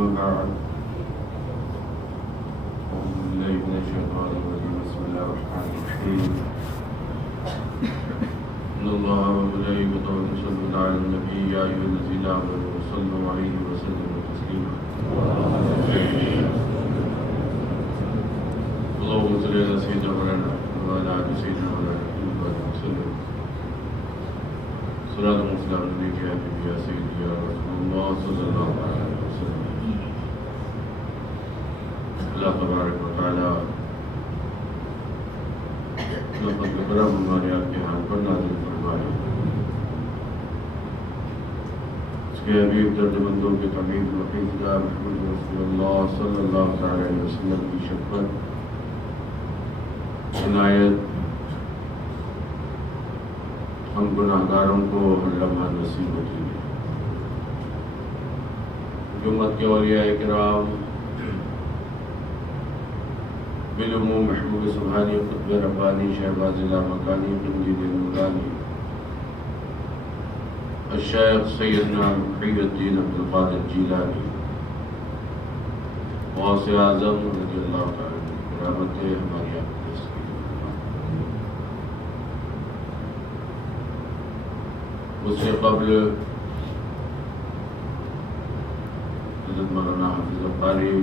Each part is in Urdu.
أما بعد أعوذ بالله من الشيطان الرجيم بسم الله الرحمن الرحيم إن الله وملائكته يصلون على النبي يا أيها الذين آمنوا صلوا عليه وسلموا تسليما اللهم صل على سيدنا مولانا وعلى آل سيدنا مولانا وسلم صلاة وسلام عليك يا حبيبي يا سيدي يا رسول الله صلى الله عليه وسلم. اللہ تبارک و تعالیٰ لقد کرم ہمارے آپ کے ہاتھ پر نازل فرمائے. اس کے حبیب درد مندوں کے طبیب وحیدہ محمد رسول اللہ صلی اللہ علیہ وسلم کی شفقت عنایت ہم گناہگاروں کو ہر لمحہ نصیب ہوتی ہے. جمعت کے اولیاء کرام بالعموم محبوب سبحانی قطب ربانی شہباز لامکانی قمدی نورانی الشیخ سیدنا محی الدین عبدالقادر جیلانی غوث اعظم رضی اللہ تعالیٰ عنہ کرامت ہماری آپ کی تسکین. اس سے قبل حضرت مولانا حافظ القاری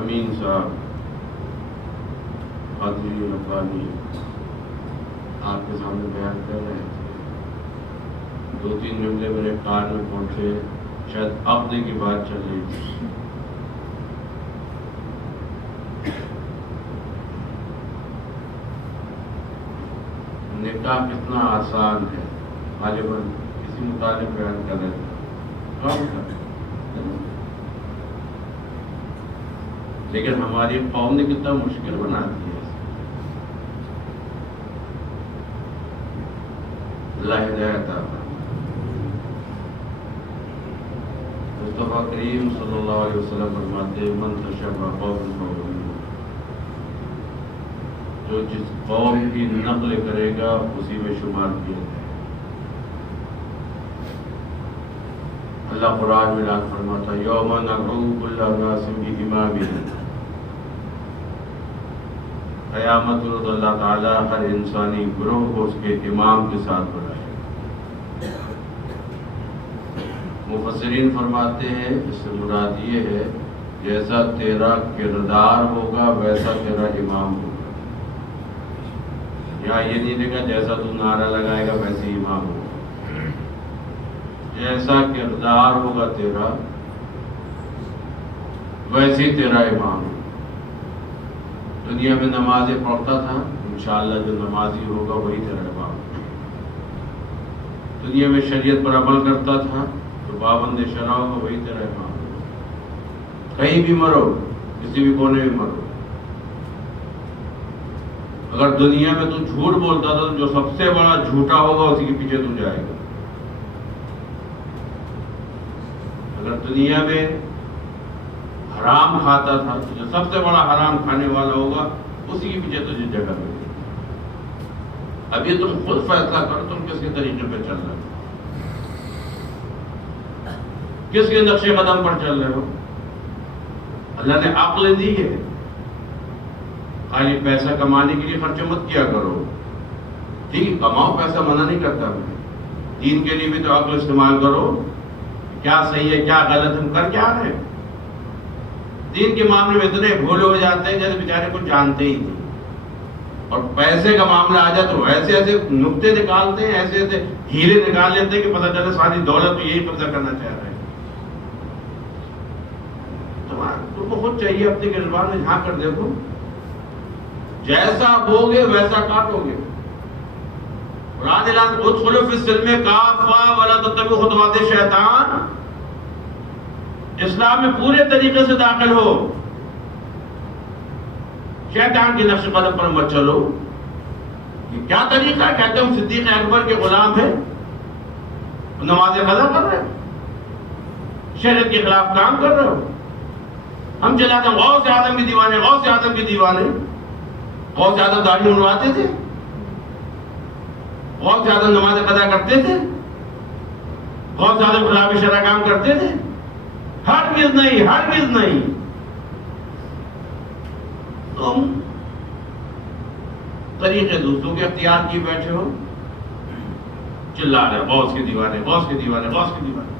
امین صاحب قادری ربانی آپ کے سامنے بیان کر رہے تھے. 2-3 جملے میرے کان میں پہنچے، شاید عقد کی بات چل رہی تھی. نکاح کتنا آسان ہے، غالباً کسی متعلق بیان کر رہے تھے لیکن ہماری قوم نے کتنا مشکل بنا دیا ہے. اللہ ہدایت عطا. مصطفیٰ کریم صلی اللہ علیہ وسلم فرماتے ہیں من تشبہ قوم فہو منہم. جو جس قوم کی نقل کرے گا اسی میں شمار کیا جائے. اللہ قرآن میں اعلان فرماتا ہے یوم ندعو کل اناس بامامہم. قیامت روز اللہ تعالیٰ ہر انسانی گروہ کو اس کے امام کے ساتھ بلائے. مفسرین فرماتے ہیں اس سے مراد یہ ہے جیسا تیرا کردار ہوگا ویسا تیرا امام ہوگا. یہاں یہ نہیں دیکھا جیسا تو نعرہ لگائے گا ویسے ہی امام ہوگا. جیسا کردار ہوگا تیرا ویسے ہی تیرا امام ہوگا. دنیا میں نمازیں پڑھتا تھا، انشاءاللہ جو نمازی ہوگا وہی تیرا امام ہوگا. دنیا میں شریعت پر عمل کرتا تھا تو پابند شرع ہوگا وہی تیرا امام ہوگا. کہیں بھی مرو، کسی بھی کونے میں مرو، اگر دنیا میں تو جھوٹ بولتا تھا تو جو سب سے بڑا جھوٹا ہوگا اسی کے پیچھے تو جائے گا. اگر دنیا میں حرام کھاتا تھا تو جو سب سے بڑا حرام کھانے والا ہوگا اسی کے پیچھے تجھے جگہ ملے گی. اب یہ تم خود فیصلہ کرو تم کس کے طریقے پہ چل رہے ہو، کس کے نقش قدم پر چل رہے ہو. اللہ نے عقل دی ہے، خالی پیسہ کمانے کے لیے خرچ مت کیا کرو. ٹھیک ہے کماؤ، پیسہ منع نہیں کرتا میں. دین کے لیے بھی تو عقل استعمال کرو، کیا صحیح ہے کیا غلط ہم کر کیا رہے ہیں. دین کے معاملے میں اتنے بھولے ہو جاتے ہیں جیسے بیچارے کو جانتے ہی نہیں. اور پیسے کا معاملہ آ جائے تو ایسے ایسے نکتے نکالتے ہیں، ایسے ایسے ہیلے نکال لیتے ہیں کہ پتہ چلے ساری دولت تو یہی قبضہ کرنا چاہ رہے ہیں. تم کو خود چاہیے اپنے گربان میں جھانک کر دیکھو، جیسا بوگے ویسا کاٹو گے. قرآن اعلان ادخلوا فی السلم کافہ ولا تتبعوا خطوات الشیطان. اسلام میں پورے طریقے سے داخل ہو، شیطان کے نقش قدم پر مت چلو. یہ کیا طریقہ ہے؟ کہتے ہیں ہم صدیق اکبر کے غلام ہیں، نماز قضا کر رہے ہیں، شریعت کے خلاف کام کر رہے ہو. ہم چلاتے ہیں غوث اعظم کے دیوانے، غوث اعظم کے دیوانے. غوث اعظم داڑھی منڈواتے تھے، غوث اعظم نماز قضا کرتے تھے، بہت زیادہ خلاف شرع کام کرتے تھے؟ ہرگز نہیں، ہرگز نہیں. تم طریقے دوسروں کے اختیار کیے بیٹھے ہو، چلا رہے غوث کے دیوانے، غوث کے دیوانے، غوث کے دیوانے.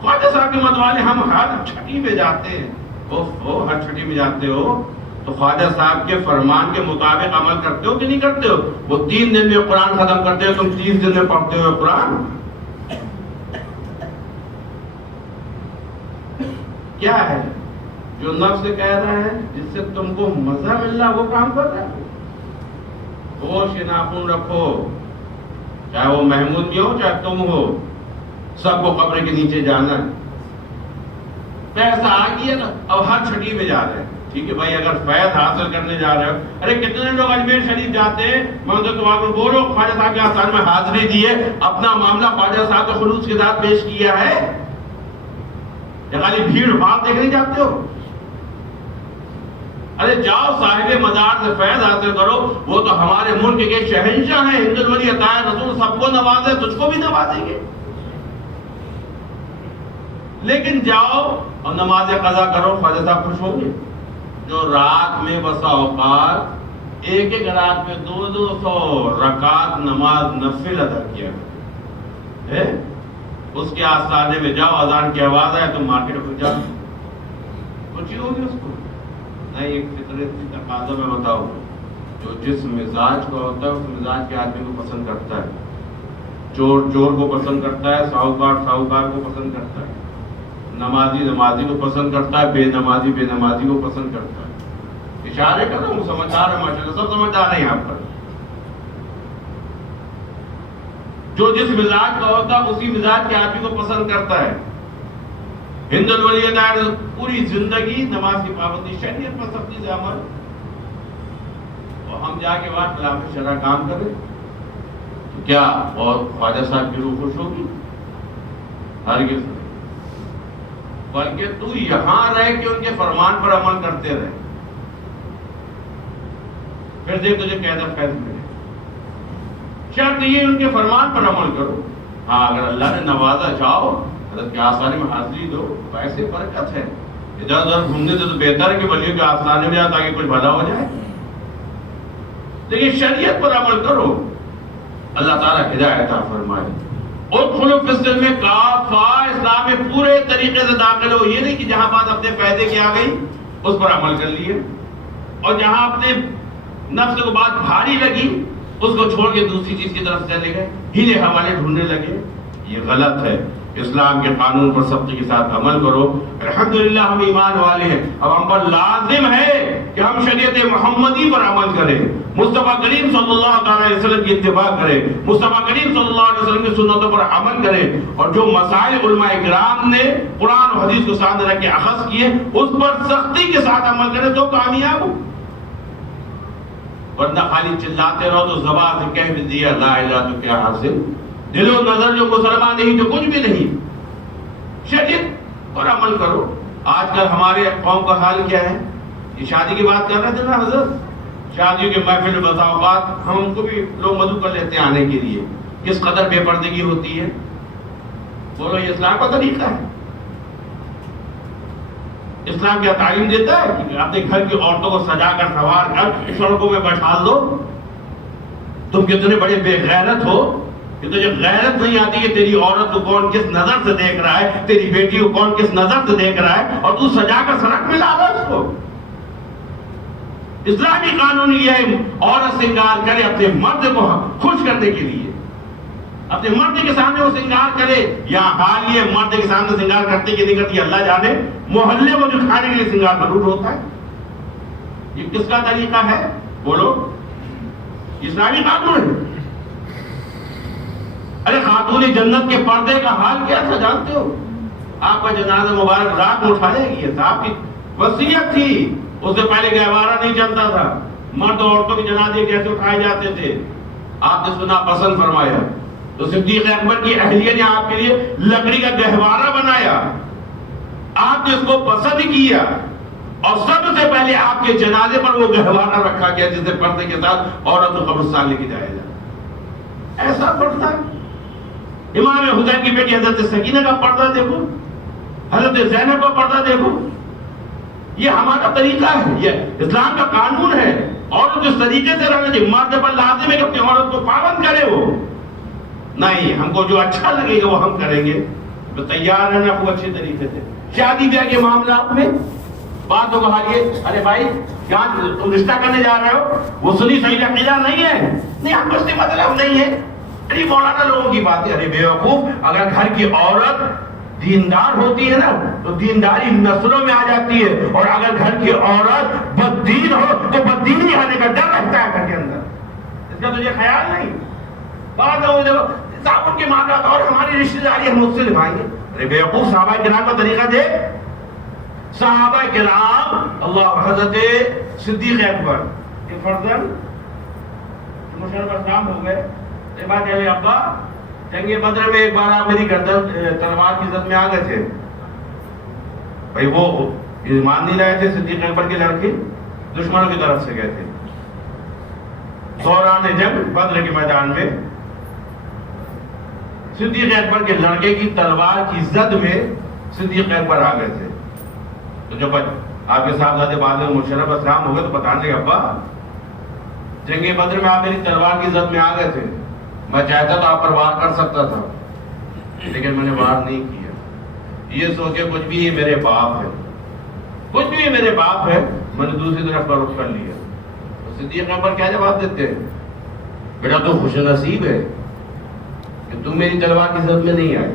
خواجہ صاحب کے متوالے ہم ہر چھٹی میں جاتے ہیں. ہر چھٹی میں جاتے ہو تو خواجہ صاحب کے فرمان کے مطابق عمل کرتے ہو کہ نہیں کرتے ہو؟ وہ 3 دن میں قرآن ختم کرتے ہو، تم 30 دن میں پڑھتے ہو قرآن. کیا ہے جو نفس سے کہہ رہا ہے، جس سے تم کو مزہ مل رہا وہ کام کر رہا ہے؟ ہوش ناخن رکھو، چاہے وہ محمود بھی ہو چاہے تم ہو، سب کو قبر کے نیچے جانا ہے. پیسہ آ گیا نا، اب ہر چھٹی میں جا رہے ہیں. ٹھیک ہے بھائی، اگر فیض حاصل کرنے جا رہے ہو، ارے کتنے لوگ اجمیر شریف جاتے ہیں، میں ان سے تمہارے کو بولو خواجہ صاحب کے آستان میں حاضری دیے، اپنا معاملہ خواجہ صاحب کے خلوص کے ساتھ پیش کیا ہے، یا خالی بھیڑ بھاڑ دیکھنے جاتے ہو؟ ارے جاؤ صاحب مدار سے فیض حاصل کرو، وہ تو ہمارے ملک کے شہنشاہ ہیں، ہند الولی عطا رسول، سب کو نوازے، تجھ کو بھی نوازیں گے. لیکن جاؤ اور نماز قضا کرو، خواجہ صاحب خوش ہوں گے؟ جو رات میں بسا اوقات ایک رات میں 200 رکعت نماز نفل ادا کیا ہے، اس کے آستانے میں جاؤ، اذان کی آواز آئے تو مارکیٹ میں جاؤ، خوشی ہوگی اس کو؟ نہیں. ایک فطرت کی تقاضا میں بتاؤں، جو جس مزاج کا ہوتا ہے اس مزاج کے آدمی کو پسند کرتا ہے. چور چور کو پسند کرتا ہے، ساہوکار ساہوکار کو پسند کرتا ہے، نمازی نمازی کو پسند کرتا ہے، بے نمازی بے نمازی کو پسند کرتا ہے. اشارے کا نا، وہ سمجھدار ہے ماشاءاللہ، سب سمجھدار ہیں یہاں پر. جو جس مزاج کا ہوتا ہے اسی مزاج کے آدمی کو پسند کرتا ہے. ہند الولی پوری زندگی نماز کی پابندی، شریعت پر سختی سے عمل، اور ہم جا کے بعد خلاف شرع کام کریں تو کیا اور خواجہ صاحب کی روح خوش ہوگی؟ ہرگز نہیں. بلکہ تو یہاں رہ کے ان کے فرمان پر عمل کرتے رہے، پھر دیکھ تجھے قید فیض ملے. شرط یہ ان کے فرمان پر عمل کرو. ہاں اگر اللہ نے نوازا، جاؤ حضرت کے آستانے میں حاضری دو، پیسے برکت ہے. ادھر ادھر گھومنے سے تو بہتر ہے کہ ولیوں کے آستانے میں جاؤ تاکہ کچھ بھلا ہو جائے. لیکن شریعت پر عمل کرو، اللہ تعالیٰ ہدایت عطا فرمائے. ادخلوا فی السلم کافہ، اسلام میں پورے طریقے سے داخل ہو. یہ نہیں کہ جہاں بات اپنے فائدے کی آ گئی اس پر عمل کر لیے، اور جہاں اپنے نفس کو بات بھاری لگی اس کو چھوڑ کے دوسری چیز کی طرف چلے گئے، ہیلے حوالے ڈھونڈنے لگے. یہ غلط ہے. اسلام کے قانون پر سختی کے ساتھ عمل کرو. الحمدللہ ہم ایمان والے ہیں، اب ہم پر لازم ہے کہ ہم شریعت محمدی پر عمل کریں، مصطفیٰ کریم صلی اللہ علیہ وسلم کی اتباع کریں، مصطفیٰ کریم صلی اللہ علیہ وسلم کی سنتوں پر عمل کریں، اور جو مسائل علماء کرام نے قرآن و حدیث کو سامنے رکھ کے اخذ کیے اس پر سختی کے ساتھ عمل کریں تو کامیاب ہو. ورنہ خالی چلاتے رہو تو زبان سے کہہ بھی دیا لا الہ تو کیا حاصل، دل و نظر جو مسلمان نہیں تو کچھ بھی نہیں. شریعت پر عمل کرو. آج کل ہمارے قوم کا حال کیا ہے؟ یہ شادی کی بات کر رہے تھے نا حضرت، شادیوں کے محفل بسا اوقات ہم کو بھی لوگ مدعو کر لیتے ہیں آنے کے لیے. کس قدر بے پردگی ہوتی ہے. بولو یہ اسلام کا طریقہ ہے؟ اسلام کیا تعلیم دیتا ہے کہ اپنے گھر کی عورتوں کو سجا کر سوار کر سڑکوں میں بٹھا دو؟ تم کتنے بڑے بے غیرت ہو کہ تجھے غیرت نہیں آتی کہ تیری عورت کو کون کس نظر سے دیکھ رہا ہے، تیری بیٹی کو کون کس نظر سے دیکھ رہا ہے، اور تو سجا کر سڑک میں لا رہا اس کو. اسلامی قانون یہ ہے عورت سنگار کرے اپنے مرد کو خوش کرنے کے لیے، اپنے مرد کے سامنے وہ سنگار کرے. یا حال یہ مرد کے سامنے سنگار کرتے کہ نہیں کرتی اللہ جانے، محلے کو جو کھانے کے لیے سنگار ضرور ہوتا ہے. یہ کس کا طریقہ ہے؟ بولو. اسلامی قانون ہے. ارے خاتون جنت کے پردے کا حال کیا تھا جانتے ہو؟ آپ کا جنازہ مبارک رات میں اٹھائے گی، یہ صاحب کی وصیت تھی. اس سے پہلے گہوارہ نہیں چلتا تھا، مرد عورتوں کے جنازے کیسے اٹھائے جاتے تھے. آپ نے سنا پسند فرمایا تو صدیق اکبر کی اہلیہ نے آپ کے لیے لکڑی کا گہوارہ بنایا. آپ نے اس کو پسند کیا، اور سب سے پہلے آپ کے جنازے پر وہ گہوارہ رکھا گیا جسے پردے کے ساتھ عورت کو قبرستان لے کے جایا جائے. ایسا پڑتا ہے. امام حسین کی بیٹی حضرت سکینہ کا پردہ دیکھو، حضرت زینب کا پردہ دیکھو. یہ ہمارا طریقہ ہے، یہ اسلام کا قانون ہے. عورت جس طریقے سے رہنا چاہیے، مرد پر لازم ہے کہ اپنی عورت کو پابند کرے. وہ نہیں، ہم کو جو اچھا لگے گا وہ ہم کریں گے. تو تیار ہے نا وہ اچھے طریقے سے. شادی بیاہ کے معاملات میں بات ہو کہا یہ ارے بھائی کیا تم رشتہ کرنے جا رہے ہو، وہ سنی صحیح عقیدہ نہیں ہے، نہیں ہم کو اس سے مطلب نہیں ہے. ارے مولانا لوگوں کی بات ہے. ارے بیوقوف، اگر گھر کی عورت دیندار ہوتی ہے نا تو دینداری نسلوں میں آ جاتی ہے، اور اگر گھر کی عورت بددین ہو تو بددینی آنے کا ڈر رہتا ہے گھر کے اندر. اس کا تجھے خیال نہیں. بات ہے دیکھو صاحب ان کے معاملات اور ہماری رشتے داری ہم اس سے نبھائیں گے. ارے بیوقوف، صحابہ کرام کا طریقہ دیکھ. صحابہ کرام اللہ حضرت صدیق اکبر کے فرزند مشرف اسلام ہو گئے. ایک بات ہے ابا جنگ بدر میں ایک بار آپ میری گردن تلوار کی زد میں آ گئے تھے. بھائی وہ ایمان نہیں لائے تھے. صدیق اکبر کے لڑکے دشمنوں کی طرف سے گئے تھے. دوران جنگ بدر کے میدان میں صدیق اکبر کے لڑکے کی تلوار کی زد میں صدیق اکبر آ گئے تھے. تو جب آپ کے صاحبزادے بعد میں مشرف اسلام ہو گئے تو بتانے لگے ابا جنگ بدر میں آپ میری تلوار کی زد میں آ گئے تھے. میں چاہتا تو آپ پر وار کر سکتا تھا لیکن میں نے وار نہیں کیا. یہ سوچے کچھ بھی یہ میرے باپ ہے، کچھ بھی یہ میرے باپ ہے، میں نے دوسری طرف کا رخ کر لیا. صدیق اکبر کیا جواب دیتے ہیں؟ بیٹا تو خوش نصیب ہے کہ تم میری تلوار کی زد میں نہیں آیا.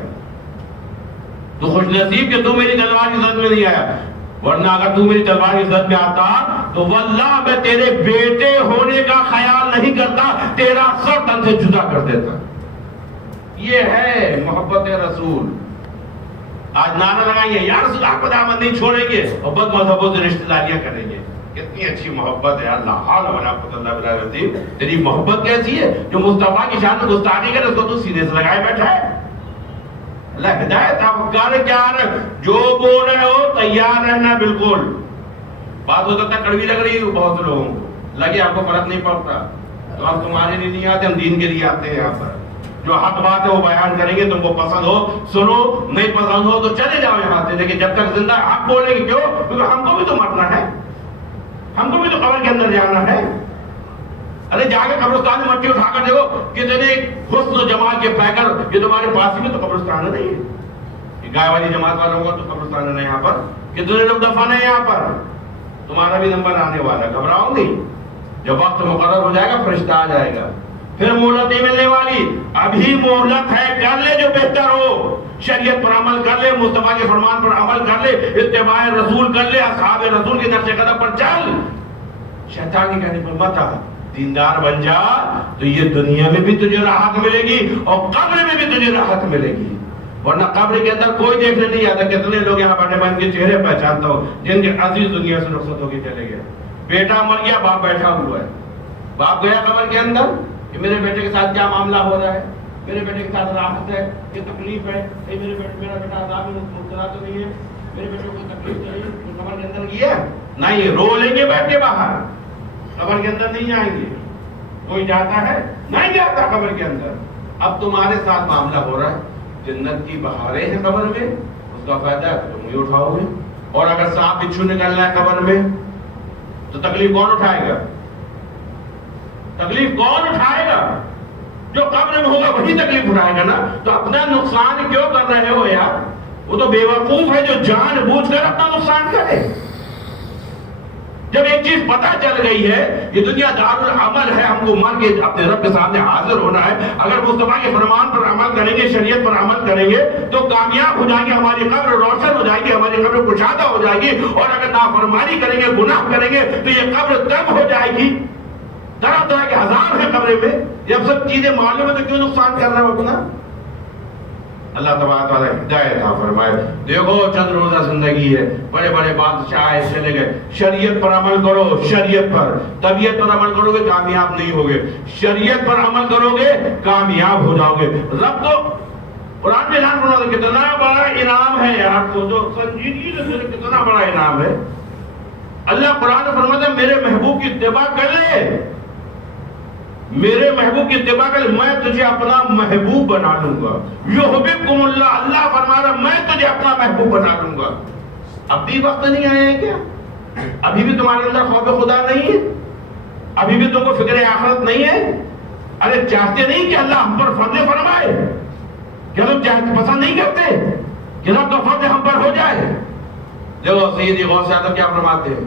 تو خوش نصیب کہ تم میری تلوار کی زد میں نہیں آیا، ورنہ اگر تم میری تلوار کی زد میں آتا تو واللہ میں تیرے بیٹے ہونے کا خیال نہیں کرتا، تیرا سر تن سے جدا کر دیتا. یہ ہے محبت رسول. آج نعرہ لگائیے یا رسول آپ کو دامن نہیں چھوڑیں گے اور بد مذہبوں سے رشتہ داریاں کریں گے. کتنی اچھی محبت ہے. اللہ حول ولا قوت الا باللہ العظیم. تیری محبت کیسی ہے کہ مصطفیٰ کی شان میں گستاخی کرے اس کو تو سینے سے لگائے بیٹھا ہے. اللہ ہدایت آپ کر کیا رہے، جو بول رہے ہو تیار رہنا. بالکل بات ہو سکتا ہے کڑوی لگ رہی ہے بہت سے لوگوں کو، لگے آپ کو فرق نہیں پڑتا تو ہم تمہارے لیے نہیں آتے، ہم دین کے لیے آتے ہیں. یہاں پر جو حق بات ہے وہ بیان کریں گے. تم کو پسند ہو سنو، نہیں پسند ہو تو چلے جاؤ یہاں سے. لیکن جب تک زندہ حق بولیں گے. کیوں؟ کیونکہ ہم کو بھی تو مرنا ہے، ہم کو بھی تو قبر کے اندر جانا ہے. ارے جا کے قبرستان میں مٹی اٹھا کر دیکھو کتنے حسن و جمال کے پیکر یہ تمہارے پاس میں تو قبرستان نہیں ہے. گائے والی جماعت والوں کا تو قبرستان ہے یہاں پر. کتنے لوگ دفن ہیں یہاں پر. تمہارا بھی نمبر آنے والا ہے، گھبراؤ نہیں. جب وقت مقرر ہو جائے گا فرشتہ آ جائے گا. پھر مہلت نہیں ملنے والی. ابھی مہلت ہے، کر لے جو بہتر ہو. شریعت پر عمل کر لے، مصطفیٰ کے فرمان پر عمل کر لے، اتباع رسول کر لے، اصحاب رسول کے نقش قدم پر چل. شیطان کے کہنے پر مت آ. دیندار بن جا تو یہ دنیا میں بھی تجھے راحت ملے گی اور قبر میں بھی تجھے راحت ملے گی. ورنہ قبر کے اندر کوئی دیکھنے نہیں آتا. کتنے لوگ یہاں بیٹھے میں ان کے چہرے پہچانتا ہوں جن کے عزیز دنیا سے رخصت ہو کے چلے گئے. بیٹا مر گیا، باپ بیٹھا ہوا ہے. باپ گیا قبر کے اندر کہ میرے بیٹے کے ساتھ کیا معاملہ ہو رہا ہے، میرے بیٹے کے ساتھ راحت ہے کہ تکلیف ہے، میرا بیٹا عذاب میں مبتلا تو نہیں ہے، میرے بیٹے کو تکلیف نہیں. قبر کے اندر کیا نہیں، رو لیں گے بیٹھ کے باہر، قبر کے اندر نہیں آئیں گے. کوئی جاتا ہے؟ نہیں جاتا قبر کے اندر. اب تمہارے ساتھ معاملہ ہو رہا ہے. جنت کی بہاریں ہیں قبر میں، اس کا فائدہ ہے تم ہی اٹھاؤ گے. اور اگر سانپ بچھو نکل رہا ہے قبر میں تو تکلیف کون اٹھائے گا؟ تکلیف کون اٹھائے گا؟ جو قبر میں ہوگا وہی تکلیف اٹھائے گا نا. تو اپنا نقصان کیوں کر رہے ہو یار؟ وہ تو بے وقوف ہے جو جان بوجھ کر اپنا نقصان کرے. جب ایک چیز پتہ چل گئی ہے یہ دنیا دار العمل ہے، ہم کو مر کے اپنے رب کے سامنے حاضر ہونا ہے. اگر مصطفیٰ کے فرمان پر عمل کریں گے، شریعت پر عمل کریں گے تو کامیاب ہو جائیں گے. ہماری قبر روشن ہو جائے گی، ہماری قبر کشادہ ہو جائے گی. اور اگر نافرمانی کریں گے، گناہ کریں گے تو یہ قبر تب ہو جائے گی. طرح طرح کے ہزار ہیں قبریں میں. جب سب چیزیں معلوم ہے تو کیوں نقصان کر رہا ہے اپنا؟ اللہ تبارک تعالیٰ ہدایت عطا فرمائے. دیکھو چند روزہ زندگی ہے، بڑے بڑے بادشاہ چلے گئے. شریعت پر عمل کرو، شریعت پر. طبیعت پر عمل کرو گے کامیاب نہیں ہوگے، شریعت پر عمل کرو گے کامیاب ہو جاؤ گے. رب تو قرآن میں اعلان فرماتا ہے کتنا بڑا انعام ہے یار کو، جو سنجیدگی سے کتنا بڑا انعام ہے. اللہ قرآن فرماتا ہے میرے محبوب کی اتباع کر لے، میرے محبوب کی اتباع کر، میں تجھے اپنا محبوب بنا لوں گا. یحببکم اللہ، اللہ فرما رہا میں تجھے اپنا محبوب بنا لوں گا. اب بھی وقت نہیں آیا ہے کیا؟ ابھی بھی تمہارے اندر خوف خدا نہیں ہے؟ ابھی بھی تم کو فکر آخرت نہیں ہے؟ ارے چاہتے نہیں کہ اللہ ہم پر فضل فرمائے؟ کیا تم پسند نہیں کرتے کہ رب کا فضل ہم پر ہو جائے؟ دیکھو سیدی غوث اعظم کیا فرماتے ہیں،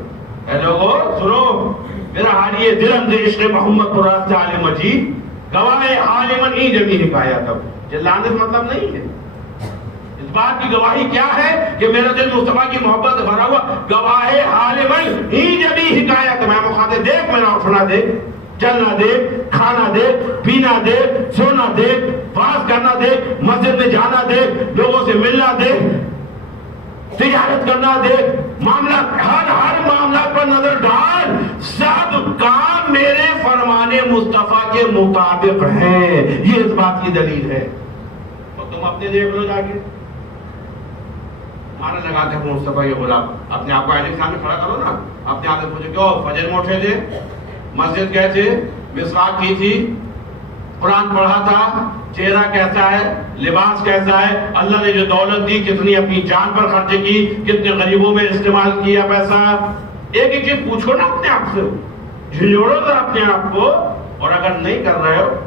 اے لوگو سنو میرا حال یہ دلم سے عشق محمد پر راست عالم مجید گواہ عالمن ای جمی حکایا تب. چلانے کا مطلب نہیں ہے، اس بات کی گواہی کیا ہے کہ میرا دل مصطفیٰ کی محبت بھرا ہوا گواہ عالمن ای جمی حکایت. میں مخاطب دیکھ میرا اٹھنا دیکھ، چلنا دیکھ، کھانا دیکھ، پینا دیکھ، سونا دیکھ، باز کرنا دیکھ، مسجد میں جانا دیکھ، لوگوں سے ملنا دیکھ، تجارت کرنا دیکھ، معاملات ہر معاملات پر نظر ڈال، سب کام میرے فرمان مصطفیٰ کے مطابق ہیں. یہ اس بات کی دلیل ہے. اور تم اپنے دیکھ لو جا کے، مانا لگاتے ہیں مصطفیٰ کے غلام. اپنے آپ کو آئینے کے سامنے کھڑا کرو نا، اپنے آپ سے پوچھو کیوں فجر میں اٹھے تھے، مسجد گئے تھے، مسواک کی تھی، قرآن پڑھا تھا، چہرہ کیسا ہے، لباس کیسا ہے، اللہ نے جو دولت دی کتنی اپنی جان پر خرچ کی، کتنے غریبوں میں استعمال کیا پیسہ. ایک ایک چیز پوچھو نا اپنے آپ سے، جھنجھوڑو ذرا اپنے آپ کو. اور اگر نہیں کر رہے ہو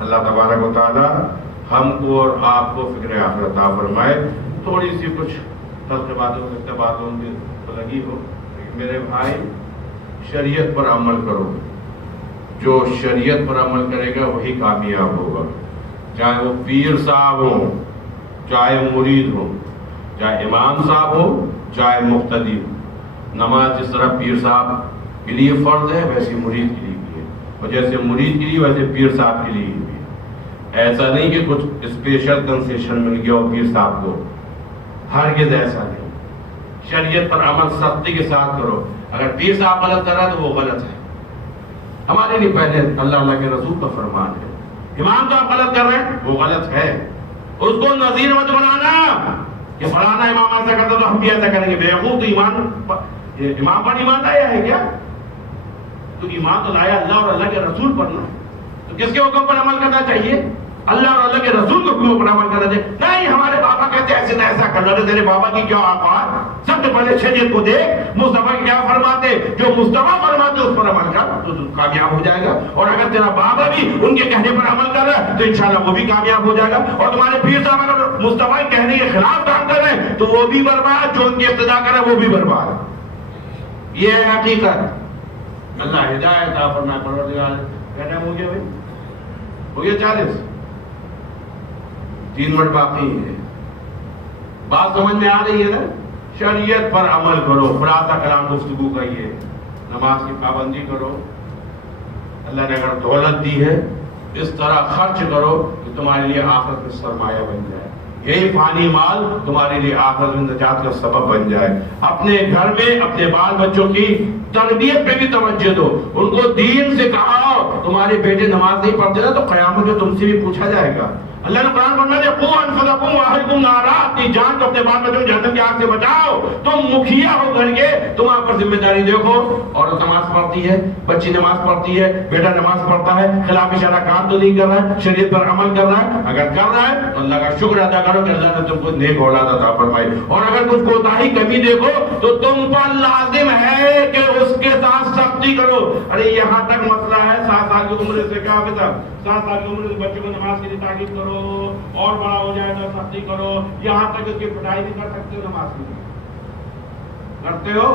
اللہ تبارک و تعالی ہم کو اور آپ کو فکر آخرت عطا فرمائے. تھوڑی سی کچھ تلخ باتیں ہو سکتے باتوں کی تو لگی ہو، میرے بھائی شریعت پر عمل کرو. جو شریعت پر عمل کرے گا وہی کامیاب ہوگا، چاہے وہ پیر صاحب ہو، چاہے مرید ہو، چاہے امام صاحب ہو، چاہے مقتدی ہو. نماز جس طرح پیر صاحب کے لیے فرض ہے ویسے مرید کے لیے بھی ہے، اور جیسے مرید کے لیے ویسے پیر صاحب کے لیے بھی ہے. ایسا نہیں کہ کچھ اسپیشل کنسیشن مل گیا ہو پیر صاحب کو، ہرگز ایسا نہیں. شریعت پر عمل سختی کے ساتھ کرو. اگر پیر صاحب غلط کر رہا ہے تو وہ غلط ہے، ہمارے لیے پہلے اللہ کے رسول کا فرمان ہے. امام صاحب غلط کر رہے ہیں وہ غلط ہے، اس کو نظیر مت بنانا کہ فلانا امام ایسا کرتا تو ہم بھی ایسا کریں گے. بیوقوف، تو امام پر ایمان لایا ہے کیا؟ تو ایمان تو لایا اللہ اور اللہ کے رسول پر نا. تو کس کے حکم پر عمل کرنا چاہیے؟ اللہ اور اللہ کے رسول کے حکم پر عمل کرنا چاہیے. نہیں ہمارے بابا کہتے ایسے نہ ایسا کر لو. تیرے بابا کی کیا آقات؟ سب سے پہلے شریعت کو دیکھ، مصطفیٰ کیا فرماتے، جو مصطفیٰ فرماتے اس پر عمل کر تو کامیاب ہو جائے گا. اور اگر تیرا بابا بھی ان کے کہنے پر عمل کر رہا ہے تو انشاءاللہ وہ بھی کامیاب ہو جائے گا. اور تمہارے پیر صاحب اگر مصطفیٰ کے کہنے کے خلاف کام کر رہے ہیں تو وہ بھی برباد، جو ان کی اقتدا کر رہے ہیں وہ بھی برباد. یہ ہے حقیقت. اللہ ہدایت عطا فرمائے. پروردگار کیا ٹائم ہو گیا بھائی؟ ہو گیا 40، 3 منٹ باقی ہے. بات سمجھ میں آ رہی ہے نا؟ شریعت پر عمل کرو. خلاصہ کلام گفتگو کا یہ، نماز کی پابندی کرو. اللہ نے اگر دولت دی ہے اس طرح خرچ کرو کہ تمہارے لیے آخرت میں سرمایہ بن جائے. یہی فانی مال تمہارے لیے آخرت میں نجات کا سبب بن جائے. اپنے گھر میں اپنے بال بچوں کی تربیت پہ بھی توجہ دو. ان کو دین سے کہا تمہارے بیٹے نماز نہیں پڑھتے نا تو قیامت میں تم سے بھی پوچھا جائے گا. اللہ نے قرآن فرمایا ہے قوا انفسکم واہلکم نارا، اپنی جان کو اپنے بال بچوں کو جہنم کی آگ سے بچاؤ. تم مکھیا ہو گھر کے، تمہارے پر ذمہ داری. دیکھو عورت نماز پڑھتی ہے، بچی نماز پڑھتی ہے، بیٹا نماز پڑھتا ہے، خلاف اشارہ کام تو نہیں کر رہا ہے، شریعت پر عمل کر رہا ہے. اگر کر رہا ہے تو اللہ کا شکر ادا کرو کہ اللہ نے تم کو نیک اولاد عطا فرمائی. اور اگر کچھ کوتاہی کمی دیکھو تو تم پر لازم ہے کہ اس کے ساتھ سختی کرو. ارے یہاں تک مسئلہ ہے 7 سال کی عمر سے کیا ہوتا، 7 سال کی عمر سے بچوں کو نماز کے لیے تاکید کرو، اور بڑا ہو جائے تو سختی کرو. یہاں تک اس کی پڑھائی نہیں کر سکتے ہو نماز کی. کرتے ہو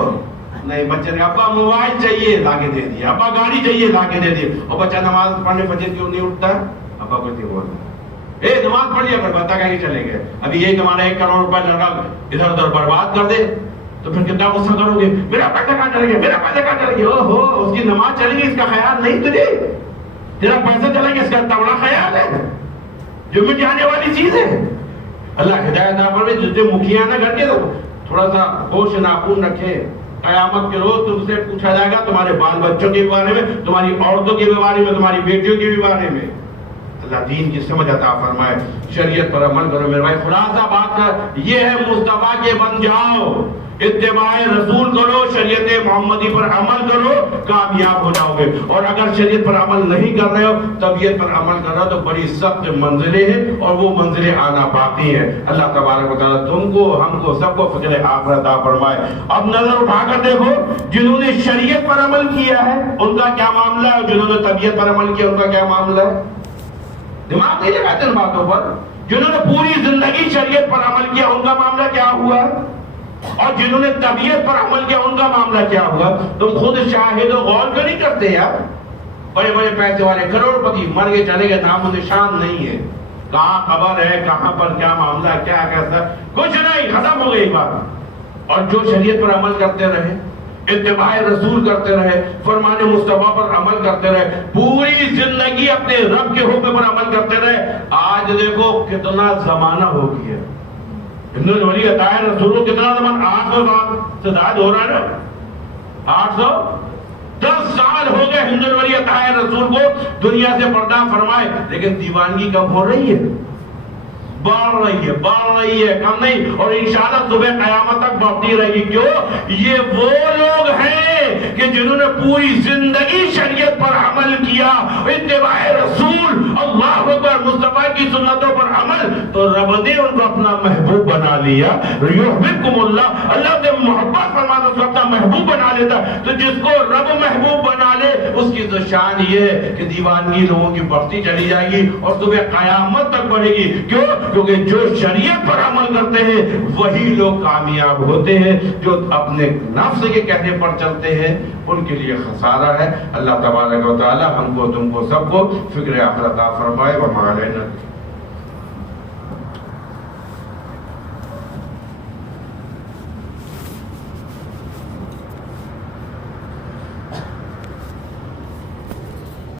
نہیں. بچے نے ابا موبائل چاہیے لا کے دے دیا، ابا گاڑی چاہیے لا کے دے دیا. اور بچہ نماز پڑھنے فجر کیوں نہیں اٹھتا؟ ابا کو نہیں بولتا نماز پڑھ لیا کر، بتا کہ چلے گئے. ابھی یہ تمہارا 1 کروڑ روپئے لڑکا ادھر ادھر برباد کر دے تو پھر کتنا غصہ کرو گے، میرا پیسہ کہاں چلے گیا، میرا پیسہ کہاں چلے گیا. او ہو، اس کی نماز چلے گی اس کا خیال نہیں تجھے، تیرا پیسہ چلے گا اس کا اتنا بڑا خیال ہے جو مٹ جانے والی چیز ہے. اللہ ہدایت عطا فرمائے. جو مکھیا نہ کر کے تھوڑا سا ہوش ناخن رکھے. قیامت کے روز تم سے پوچھا جائے گا تمہارے بال بچوں کے بارے میں، تمہاری عورتوں کے بارے میں، تمہاری بیٹیوں کے بارے میں. اللہ دین کی سمجھ عطا فرمائے، شریعت پر عمل کرو میرے بھائی۔ خلاصہ بات کا یہ ہے، مصطفیٰ کے بن جاؤ، اتباع رسول کرو، شریعت محمدی پر عمل کرو، کامیاب ہو جاؤ گے۔ اور اگر شریعت پر عمل نہیں کر رہے ہو، طبیعت پر عمل کر رہے ہو، تو بڑی سخت منزلیں ہیں اور وہ منزلیں آنا باقی ہیں۔ اللہ تبارک و تعالیٰ تم کو، ہم کو، سب کو فکر آخرت عطا فرمائے۔ اب نظر اٹھا کر دیکھو، جنہوں نے شریعت پر عمل کیا ہے ان کا کیا معاملہ ہے، اور جنہوں نے طبیعت پر عمل کیا ان کا کیا معاملہ ہے۔ دماغ نہیں لگاتے ان باتوں پر۔ جنہوں نے پوری زندگی شریعت پر عمل کیا ان کا معاملہ کیا ہوا، اور جنہوں نے طبیعت پر عمل کیا ان کا معاملہ کیا ہوا۔ تم خود شاہد و غور کر نہیں کرتے یار۔ بڑے بڑے پیسے والے کروڑ پتی مر گئے چلے گئے، نام و نشان نہیں ہے، کہاں خبر ہے، کہاں پر کیا معاملہ، کیا کہتا، کچھ نہیں، ختم ہو گئی بات۔ اور جو شریعت پر عمل کرتے رہے، اتباع رسول کرتے رہے، فرمان مصطفیٰ پر عمل کرتے رہے، پوری زندگی اپنے رب کے حکم پر عمل کرتے رہے، آج دیکھو کتنا زمانہ ہو گیا۔ ہندو ولی عطا رسول کو کتنا زمانہ، 800 سال سے زائد ہو رہا ہے نا، 810 سال ہو گئے ہندو ولی عطا رسول کو دنیا سے پردہ فرمائے، لیکن دیوانگی کم ہو رہی ہے، بڑھ رہی ہے، کم نہیں، اور انشاءاللہ صبح قیامت تک بڑھتی رہے گی۔ کیوں؟ یہ وہ لوگ ہیں کہ جنہوں نے پوری زندگی شریعت پر عمل کیا، اتباع رسول، اللہ اکبر، مصطفیٰ کی سنتوں پر عمل، تو رب نے ان کو اپنا محبوب بنا لیا۔ یحببکم اللہ، اللہ سے محبت فرماتا اس کو اپنا محبوب بنا لیتا۔ تو جس کو رب محبوب بنا لے اس کی تو شان یہ ہے کہ دیوانگی لوگوں کی بڑھتی چلی جائے گی اور صبح قیامت تک بڑھے گی۔ کیوں؟ کیونکہ جو شریعت پر عمل کرتے ہیں وہی لوگ کامیاب ہوتے ہیں، جو اپنے نفس کے کہنے پر چلتے ہیں ان کے لیے خسارہ ہے۔ اللہ تبارک و تعالی ہم کو، تم کو، سب کو فکر آخرت عطا فرمائے۔ وما علینا